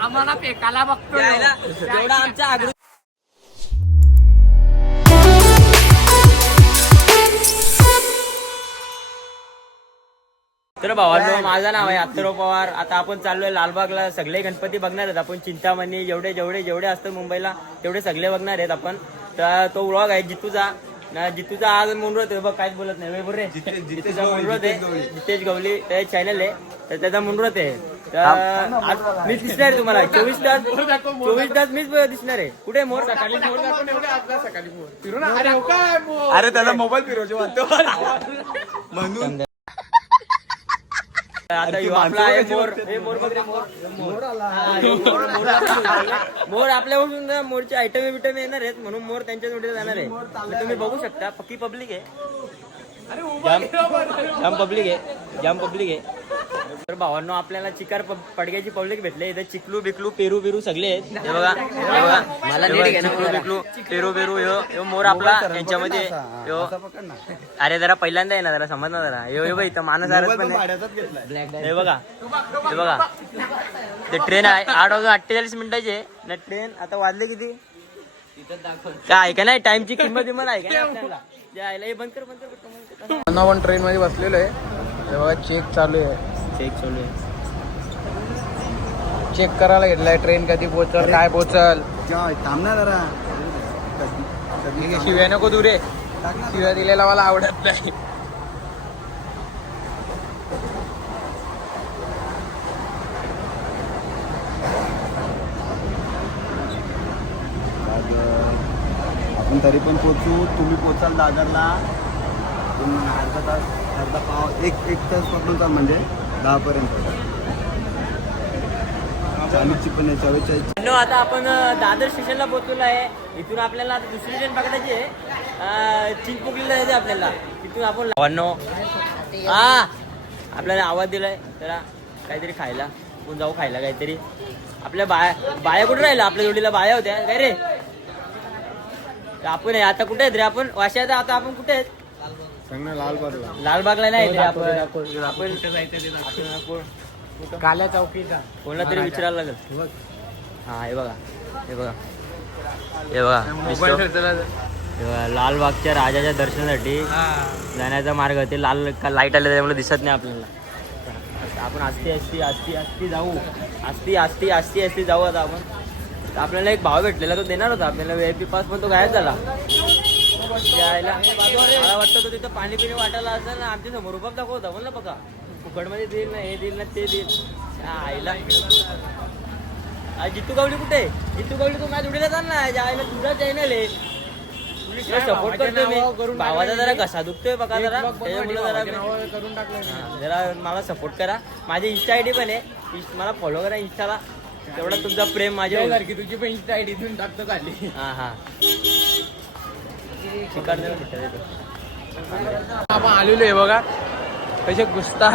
आम्हाला पेकाला बघतो एवढा आमच्या आग्रह. तर भावांनो, माझं नाव आहे अत्तराव पवार. आता आपण चाललोय लालबागला. सगळे गणपती बघणार आहेत आपण. चिंतामणी जेवढे जेवढे जेवढे असतात मुंबईला तेवढे सगळे बघणार आहेत आपण. तर तो व्लॉग आहे जितूचा आज मुनरत आहे बघ, काहीच बोलत नाही बरोबर रे. जितूचा मुनरत आहे, जितेश गवली त्याचं चॅनल आहे, तर त्याचा मुनरत आहे. तर मीच दिसणार आहे तुम्हाला 24 तास मीच दिसणार आहे. कुठे मोर? सकाळी मोर. अरे त्याला मोबाईल फिरवचे म्हणतो म्हणून. आता आपला आहे मोर. हे मोर बघ रे, मोर आपल्याकडून मोरचे आयटम बिटम येणार आहेत म्हणून मोर त्यांच्याच मध्ये जाणार आहे. तुम्ही बघू शकता. पक्की पब्लिक आहे, जाम पब्लिक आहे. तर भावांनो, आपल्याला चिकार पडग्याची पब्लिक भेटले. इथे चिकलू बिकलू पेरू बिरू सगळे आहेत. हे बघा मला चिकलू बिकलू पेरू बिरू यो मोर आपला यांच्यामध्ये. अरे जरा पहिल्यांदा आहे ना, जरा समज ना जरा. यो इथं माणूस पण हे बघा ते ट्रेन आहे 8:48 ना. ट्रेन आता वाजले किती काय का नाही, टाइमची किंमत आहे का आपल्याला. बंद कर. ट्रेन मध्ये बसलेलो आहे. तेव्हा चेक चालू आहे. चेक करायला घेतलाय ट्रेन कधी पोहोचल काय पोहोचल. थांबणार जरा. शिव्या नको दुरे, शिव्या दिलेला मला आवडत नाही. आपण तरी पण पोहोचू. तुम्ही पोचाल दादरला अर्धा पाव एक तास पकडून चाल, म्हणजे 10 पर्यंत. आता आपण दादर स्टेशनला पोहोचलो आहे. इथून आपल्याला आता दुसरी ट्रेन पकडायची आहे. चिंचपोकलीला जायचं आपल्याला. इथून आपण आपल्याला आवाज दिलाय जरा काहीतरी खायला. आपण जाऊ खायला काहीतरी. आपल्या बाया कुठे राहिला? आपल्या जोडीला बाया होत्या काय रे? आपण आता कुठे आहेत रे? आपण वाशात. आता आपण कुठे आहेत? लालबागला नाही आपण काल्या चौकीचा कोणाला तरी विचारायला लागेल. हा हे बघा लालबागच्या राजाच्या दर्शनासाठी जाण्याचा मार्ग. ते लाल लाईट आले त्यामुळे दिसत नाही आपल्याला. आपण आस्ती जाऊ. आता आपण आपल्याला एक भाव भेटलेला, तो देणार होता आपल्याला VIP पास, पण तो गायब झाला. मला वाटतं तो तिथं पाणी पिणी वाटायला असेल ना. आमच्या समोर उभा दाखवता म्हणलं बघा, फुकटमध्ये देईल ना, हे देईल ना ते देईल. आईला जितू गावली कुठे? जितू गावली तू माझ्या जोडीला चाल ना. आईला तुझा चॅनल आहे, सपोर्ट करतोय मी. भावाचा जरा घसा दुखतोय बघा जरा, जरा मला सपोर्ट करा. माझी Insta ID पण आहे, मला फॉलो करा इंस्टाला. तेवढा तुमचा प्रेम माझ्या. तुझी पण Insta ID देऊन टाकतो खाली. हा आपण आलेलो आहे बघा कसे घुसता.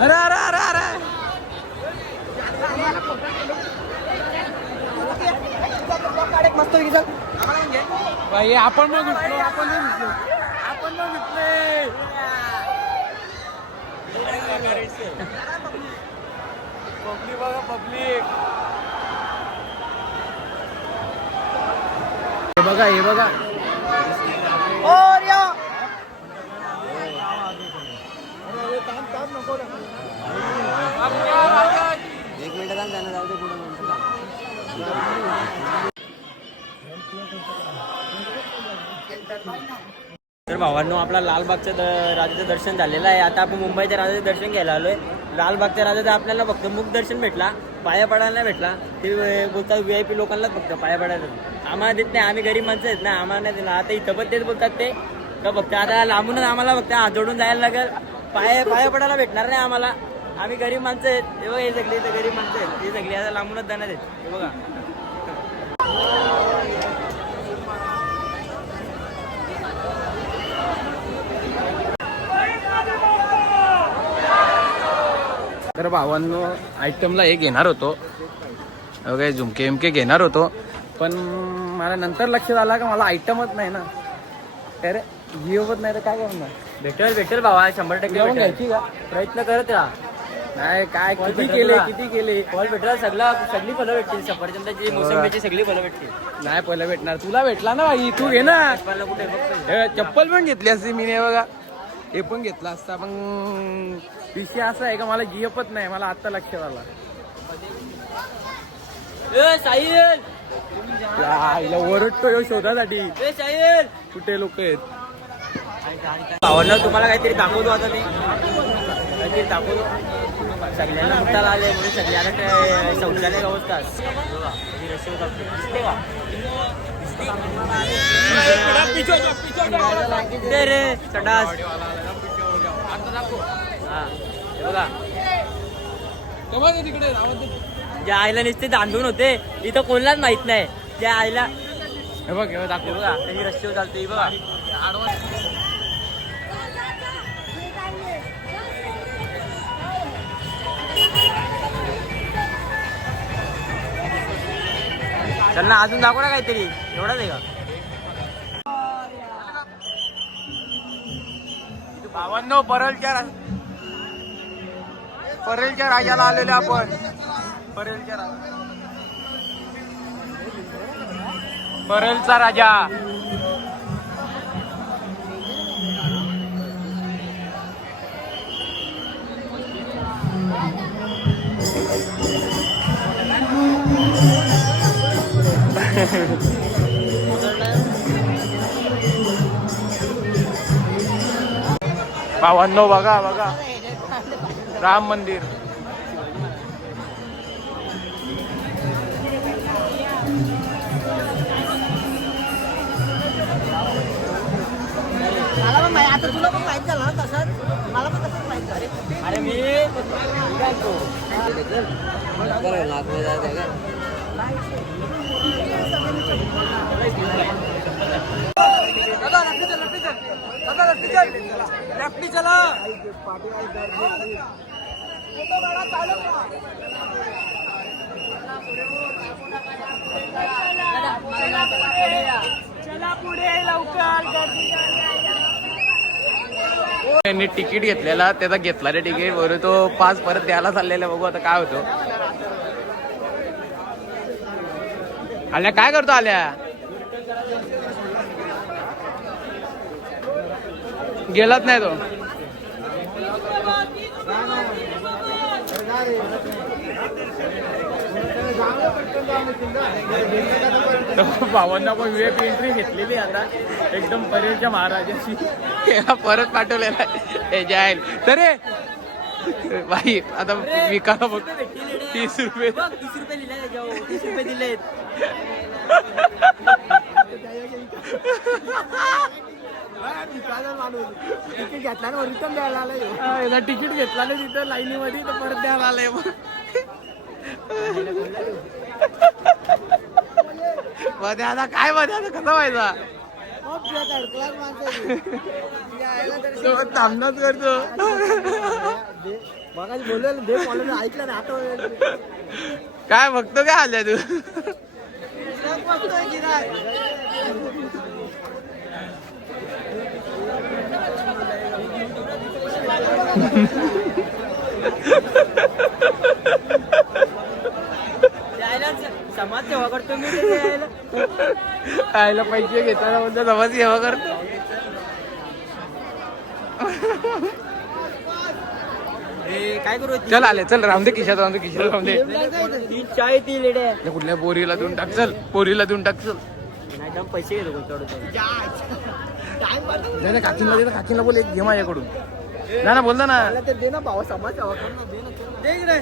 अरे अरे अरे अरे मस्त भाई आपण मग घुसलो. पब्लिक बघा पब्लिक. हे बघा एक मिनिट जाणं जाऊ दे पुढे. तर भावांनो, आपला लालबागचं राजाचं दर्शन झालेलं आहे. आता आपण मुंबईच्या राजाचं दर्शन घ्यायला आलोय. लालबागच्या राजाचं आपल्याला फक्त मुख दर्शन भेटला, पाया पडायला नाही भेटला. ते बोलतात VIP लोकांनाच फक्त पाया पडायला. आम्हाला देत नाही, आम्ही गरीब माणसं आहेत ना, आम्हाला नाही दिला. आता इथं पण तेच बोलतात ते का फक्त आता लांबूनच आम्हाला फक्त हात जोडून जायला लागेल. पाया पडायला भेटणार नाही आम्हाला. आम्ही गरीब माणसं आहेत. हे बघा, हे सगळे इथं गरीब माणसं आहेत. हे सगळे आता लांबूनच जाणार आहेत. हे बघा तर भावांनो आयटमला हे घेणार होतो वगैरे झुमके विमके घेणार होतो पण मला नंतर लक्षात आला का मला आयटमच नाही ना अरे जिओपत नाही तर काय करणार भेटेल भावा 100% तुला पण घ्यायची का प्रयत्न करत राहा. नाही काय Call किती भेटेल केले तुला. कॉल भेटेल सगळी फळं भेटतील सफरचंदाची मोसंबीची सगळी फळं भेटतील. नाही पहिलं भेटणार तुला भेटला ना भाई तू घे ना चप्पलला कुठे बघ हे चप्पल पण घेतली असती मी नाही बघा हे पण घेतला असता पण विषय असा आहे का मला जिओपत नाही मला आता लक्षात आला साहिल हिला ओरडतो ह्यो शोधासाठी साहिल कुठे लोक आहेत भावांना तुम्हाला काहीतरी दाखवतो आता मी काहीतरी दाखवतो सगळ्यांना मुताला आले म्हणजे सगळे आता ते शौचालय व्यवस्था रे संडास हा हे बघा ज्या आईला नुसते दांडून होते इथं कोणालाच माहित नाही त्या आईला हे बघ हे दाखव बघा त्याची रस्त्यावर चालते बघा त्यांना अजून दाखव ना काहीतरी एवढाच आहे का भावांनो परलच्या राजाला आलेलो आपण परलचा राजा भावांनो बघा राम मंदिर मला पण माहिती आता तुला पण माहित झालं ना तसंच मला पण तसंच माहित झालं अरे मी त्यांनी तिकीट घेतलेला त्याचा घेतला रे तिकीट बरोबर तो पास परत द्यायला चाललेला बघू आता काय होतो आल्या काय करतो आल्या गेलाच नाही तो भावांना पण VIP एंट्री घेतलेली आता एकदम परेलच्या महाराजाची परत पाठवलेला हे जाईल तरे भाई आता विकायला बघ 30 रुपये 30 रुपये लिहिले त्याच्यावर 30 रुपये दिलेत तिकीट घेतला ना रिटर्न द्यायला आलं तिकीट घेतला नाही तिथं लाईनीमध्ये तर परत द्यायला आलंय मध्ये आता काय मध्ये आता कसा व्हायचा थांबणाच करतो मग बोललेलं दे कॉलेज ऐकलं ना आता काय बघतो काय आल्या तू समाज सेवा करतो मी आयला पैसे घेताना म्हणजे समाज सेवा करतो काय करू चल आले चल राहून दे खिशात राहून दे ती चाय ती लेडे कुठल्या पोरीला देऊन टाक चल पोरीला देऊन टाक चल नाही तर पैसे घेतो तेवढं नाही काकीला बोल एक घे माझ्याकडून ना बोलता ना ते दे ना भावा समाज सेवा कर ना दे ना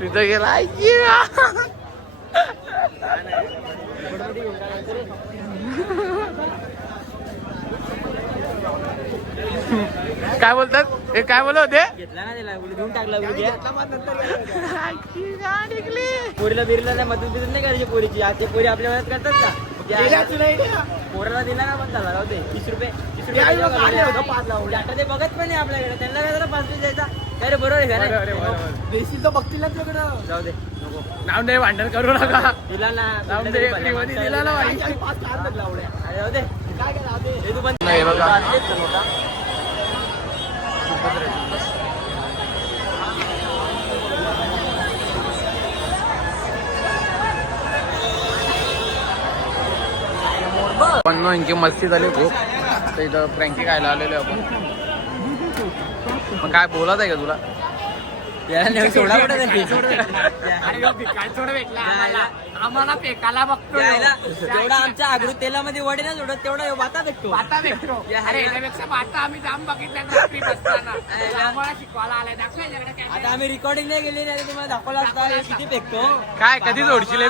तिथं गेला काय बोलतात हे काय बोलत होते घेतला ना त्याला घेऊन टाकला पोरीला बिरीला नाही मदत बिदत नाही करायची पोरीची आज ते पोरी आपल्या मदत करतात का पोराला दिला ना पण झाला 30 रुपये आता ते बघत पण नाही आपल्याकडे, त्यांना काय जरा 5 पीस द्यायचा. अरे बरोबर आहे का नाही? देशील तर बघतील ना तुझ्याकडं. जाऊ दे नको. नाव नाही भांडण करू नका. दिला ना नाव कुठल्या दे, तरी भल्या फ्रीमध्ये माणसाला दिला ना दिला. भाई. 5 कार भेटला आवड्या. अरे जाऊ दे. काय काय राहते. हे तू पण नाही बघा. आजलेच चल होता. पण यांची मस्ती झाली खूप. तर इथं फ्रँकी खायला आलेलो आपण. मग काय बोलत आहे का तुला? याला नेहमी सोडा कुठे नाही. आम्हाला फेकायला बघतो. जेवढा आमच्या आगरू तेलामध्ये वडे ना सोडत तेवढा ह्यो बाता भेटतो. अरे याच्यापेक्षा बाता आम्ही जाम बघितल्या असताना आम्हाला शिकवायला आलाय. दाखवायला आता आम्ही रेकॉर्डिंग नाही गेली नाही, तुम्हाला दाखवला असता हे किती फेकतो. काय कधी जोडशील?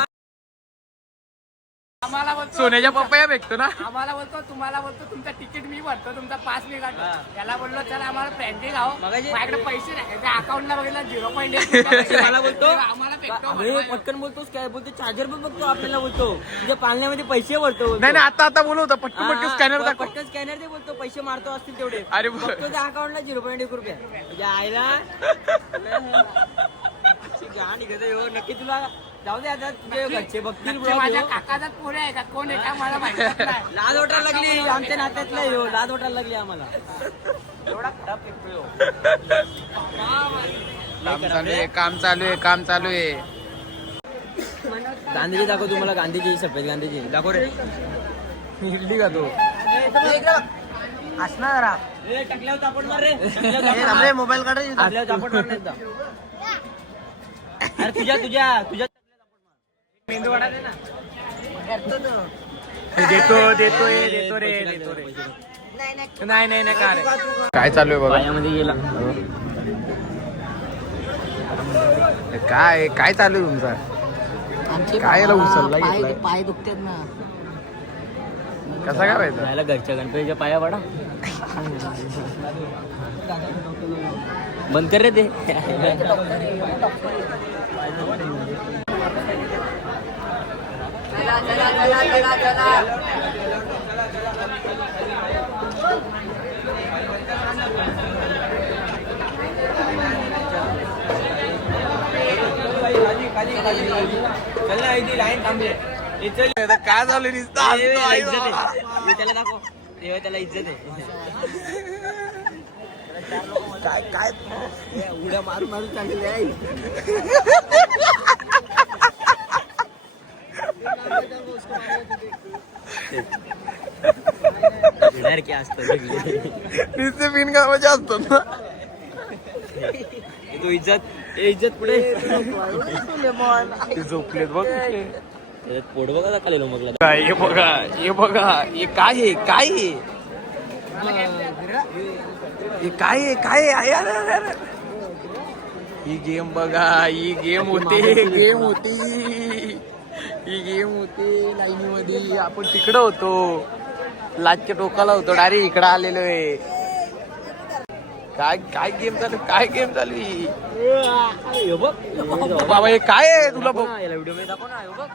आम्हाला बोलतो सोन्याच्या पप्पया भेटतो ना. आम्हाला बोलतो तुम्हाला बोलतो तुमचं तिकीट मी भरतो, तुमचा पास मी काढतो. त्याला बोललो चला आम्हाला फ्रँकी खाऊ. मगाशी- माझ्याकडे पैसे नाही, त्या अकाउंटला बघितला 0.8. मला बोलतो आम्हाला फेकतो. अरे पटकन बोलतोस काय बोलतो, चार्जर पण बघतो आपल्याला बोलतो, तुझ्या पालण्यामध्ये पैसे भरतो बोलतो. नाही नाही, आता बोलवतो पटकन पटकन स्कॅनर दाखव. पटकन स्कॅनर दे बोलतो, पैसे मारतो असतील तेवढे. अरे बघतो त्या अकाउंटला 0.1 रुपये. तुझ्या आईला घ्या निघत हो. नक्की तुला जाऊ दे, आता तुझे घरचे बघतील ते माझ्या bro. काकाचाच पोरे आहे का कोण आहे का मला माहिती नाही. लाज वाटायला लागली आमच्या नात्यातला हो, लाज वाटायला लागली आम्हाला. एवढा खराब फेकतोय हो. काम चालू आहे, काम चालू आहे, काम चालू आहे. गांधीजी दाखव तुम्हाला, गांधीजी सफेद गांधीजी दाखव रे. इडली का तू? असणार जरा. टाकल्यावर चापड मार रे. मोबाईल काढ. टाकल्यावर चापड मार एकदा. अरे तुझ्या मेंदू वाढा दे ना. देतो रे. नाही नाही नाही का रे. काय चालू आहे बघा? पायामध्ये गेला. काय चालू आहे तुमचा? काय याला उचलला घेतलाय? पाय दुखतात ना. कसा करायचा? राहिला घरच्या गणपतीच्या पाया पडा. बंद कर रे ते. लाईन थांबले. काय झालं त्याला दाखव, त्याला इज्जत आहे. काय उड्या मारून चांगली आहे. नुसते बिन कामाचे असतो ना. तू इज्जत पुढे ते झोपलेत बघ. पोट बघा खाली लोमकला. हे बघा हे काय आहे? ही गेम बघा, ही गेम होती लाईनीमध्ये. आपण तिकडं होतो, लाजच्या टोकाला होतो, डायरेक्ट इकडं आलेलो आहे. काय गेम चालू ही? बाबा हे काय आहे? तुला बघ. याला व्हिडिओ मध्ये दाखव ना. बघ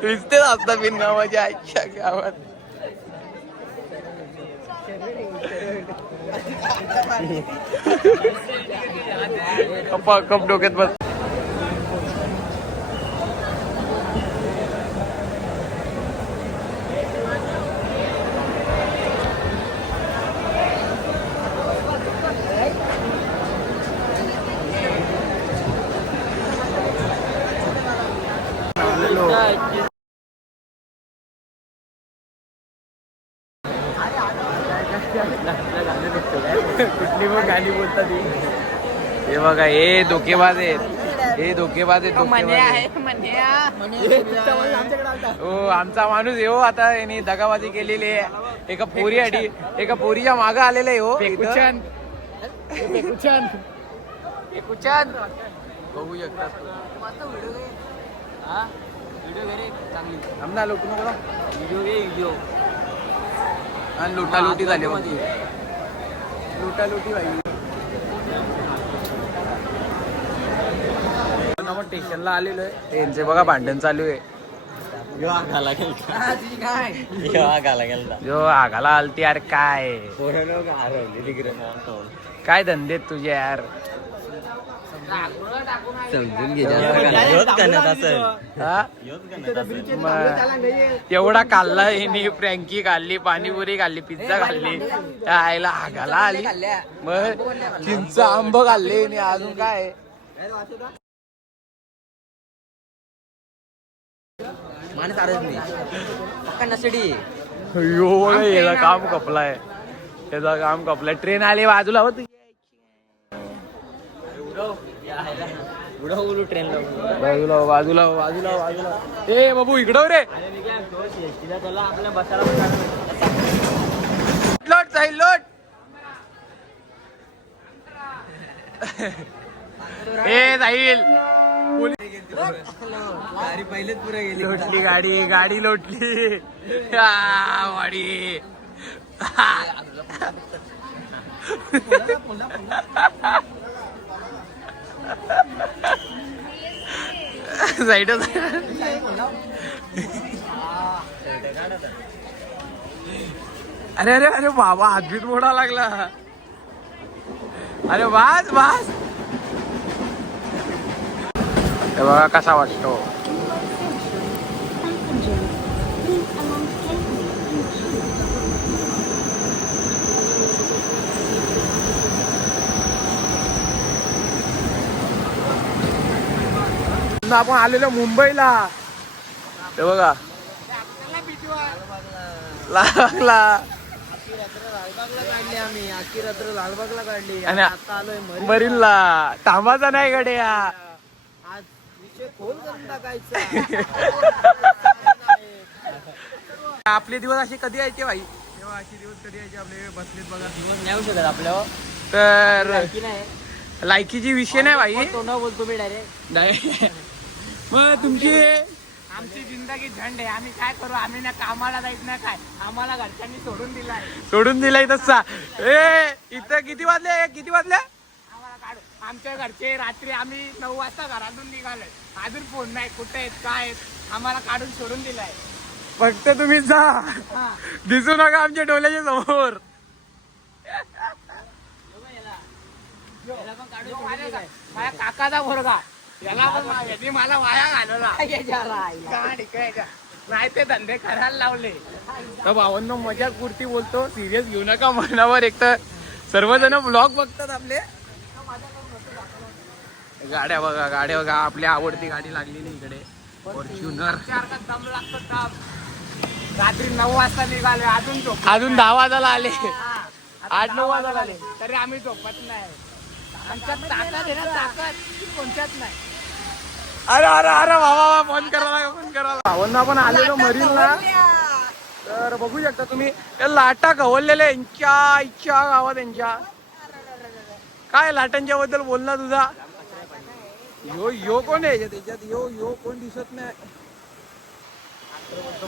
दिसते आता बिन नावाच्या आईच्या गावात. कप डोक्यात बस. कुठली मग गाणी बोलतात ही? हे बघा, हे धोकेबाज आहेत. हो, आमचा माणूस आहे हो. आता यांनी दगाबाजी केलेली आहे. एका पोरीच्या मागं आलेलं आहे हो. पेकुचन बघू शकता. व्हिडिओ घे रे चांगली. आमना लोक नको ना. व्हिडिओ आणि लुटालुटी झाली होती. लुटालुटी भाई. भावांना पण स्टेशनला आलेलो आहे. यांचे बघा भांडण चालू आहे. यो आगाला गेलता जो आगाला आलती यार. काय समजून काय धंदे तुझे यार. घे योच करण्यात असेल हा? योच करण्यात असेल. एवढा खाल्ला हिने. फ्रँकी खाल्ली, पाणीपुरी खाल्ली, पिझ्झा खाल्ली, त्या आईला आगाला आली. मग चिंच आंब खाल्ले हिने. अजून काय माणूस आरच नाही पक्का नसडी. यो बघा याला काम कपलाय. त्याचा काम कपलाय. ट्रेन आली बाजूला होत. उडू ट्रेन बाजूला बाजूला बाजूला बाजूला. ए बाबू इकडं रे. त्याला आपल्या बसायला लोट जाईल लोट. ए जाईल. गाडी पहिलेच पुढे गेली. लोटली गाडी. गाडी लोटली. गाडी साईड. अरे अरे अरे बाबा हातबीत मोडा लागला. अरे वाज वाज. हे बघा कसा वाटतो. आपण आलेलो मुंबईला. हे बघा लालबागला. काढली आम्ही आखी रात्र लालबागला काढली. आणि आता आलोय मरीनला. थांबाचा नाही गड्या. आज विषय खोल करून टाकायचा. आपले दिवस असे कधी यायचे भाई. तेव्हा असे दिवस कधी यायचे आपले. बसलेत बघा. दिवस नाही होऊ शकत आपल्यावर. तर की नाही लायकीची विषय नाही भाई. तोंडावर बोलतो मी डायरेक्ट. नाही. मग तुमची आमची जिंदगी झंड आहे. आम्ही काय करू. आम्ही ना कामाला जायच ना काय. आम्हाला घरच्यांनी सोडून दिलाय. सोडून दिलाय तसा. ए इथं किती वाजले. किती वाजले. आम्हाला काढू. आमच्या घरचे रात्री आम्ही 9 वाजता घरातून निघालोय. अजून फोन नाही. कुठे आहेत काय आहेत. आम्हाला काढून सोडून दिलाय. फक्त तुम्ही जा. हा. दिसू नका आमच्या डोळ्याच्या समोर. माझ्या काकाचा मुलगा याला पण यांनी मला वाया घालवला. नाही ते धंदे करायला लावले. तर भावांनो मजा कुर्ती बोलतो. सिरियस घेऊ नका मनावर. एक तर सर्वजण ब्लॉग बघतात आपले. गाड्या बघा. गाड्या बघा. आपली आवडती गाडी लागलेली इकडे फॉर्च्युनर. दम लागतो दम. रात्री 9 वाजता निघाले. अजून झोप. अजून 10 वाजायला आले. 8-9 वाजायला आले. तरी आम्ही झोपत नाही. आमच्यात ताकद आहे ना. ताकद कोणत्यात नाही. अरे अरे अरे बाबा फोन करा. फोन करा. भावांना आपण आलेलो मरीनला. तर बघू शकता तुम्ही या लाटा गवळलेल्या यांच्या गावात. यांच्या काय लाटांच्या बद्दल बोल ना तुझा. यो कोण आहे त्याच्यात. यो कोण दिसत नाही.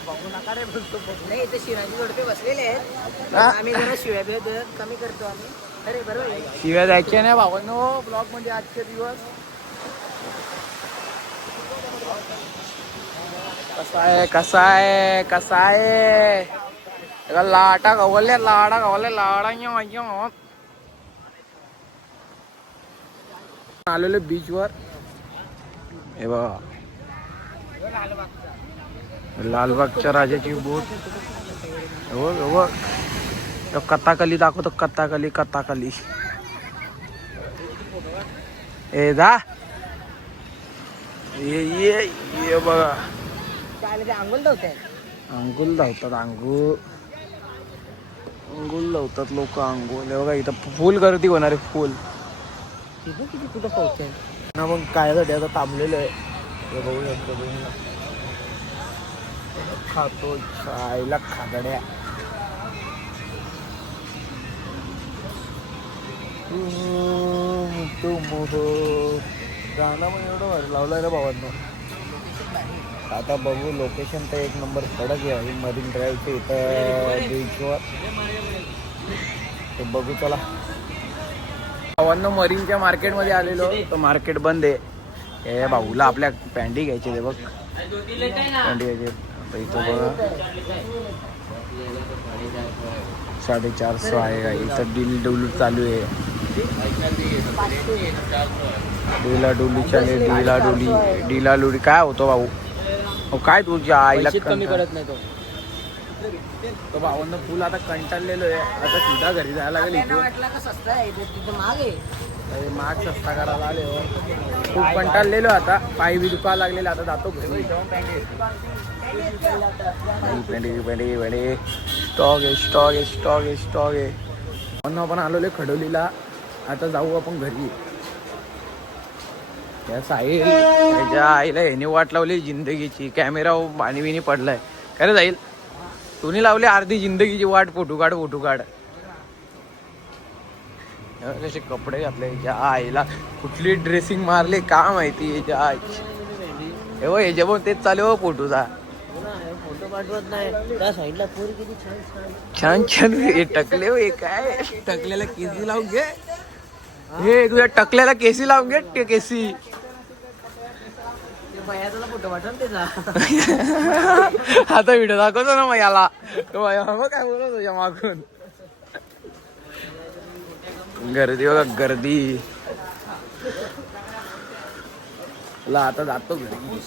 बघू नका रे बोलतो. नाही इथे शिवाजी जोडपे बसलेले आहेत. हा? आम्ही जरा शिव्या कमी करतो आम्ही. अरे बरोबर आहे. शिव्या द्यायच्या नाही भावांनो ब्लॉग मध्ये आजचे दिवस. कसा आहे लाटा गवल्या. लाडा आलेले बीच वर. हे बघा लालबागच्या राजाची बोट. कथाकली दाखवतो. कथाकली. ए जा. ये बघा. काय ते अंघोल धावते. अंघोल धावतात. अंघोल धावतात लोक. अंघोल. हे बघा इथं फुल गर्दी होणार आहे. फुल. किती कुठं पोहोचते ना मग काय साठी आता थांबलेलं आहे. हे बघू शकतो. खातो चायला खादड्या. गाणं पण एवढं भारी लावलंय रे भावांनो. आता बघू. लोकेशन तर एक नंबर कडक आहे मरीन ड्राईव्हचे इथं बीचवर. ते बघू चला. भावांनो मरीनच्या मार्केटमध्ये आलेलो. तर मार्केट बंद आहे. हे भाऊला आपल्या पॅन्टी घ्यायचे ते बघ, पॅन्टी घ्यायचे. आता इथं बघा 450 आहे का. इथं डील डोलू चालू आहे. डीला डोली चालू, डीला डोली काय होतो भाऊ. काय तुझ्या आईला कमी करत नाही तो भावांना फुल आता कंटाळलेलो आहे. आता सीधा घरी जायला लागेल. इथून माग सस्ता करायला आले हो. खूप कंटाळलेलो आता, पाय बी दुखायला लागलेले. आता जातो घरी. स्टॉक आहे. आपण आलोले खडोलीला. आता जाऊ आपण घरी. त्या साहिल त्याच्या आईला ह्याने वाट लावली जिंदगीची. कॅमेरा पाणी बिणी पडलाय. काय रे जाईल तुम्ही लावली अर्धी जिंदगीची वाट. फोटो काढ. कसे कपडे घातले याच्या आईला. कुठली ड्रेसिंग मारले का माहिती याच्या आईची. हे बघ याच्या पण तेच चालू हो फोटोचा. फोटो पाठवत नाही त्या साईडला पोरी किती छान हे टकले हो. हे काय टकलेला केसी लावून घे. हे तुझ्या टकल्याला केसी लावून घे. ते केसी तुला फोटो पाठव त्याचा. आता व्हिडिओ दाखवतो ना मग याला. काय बोलत तुझ्या मागून. गर्दी बघा गर्दी. आता जातो घरी.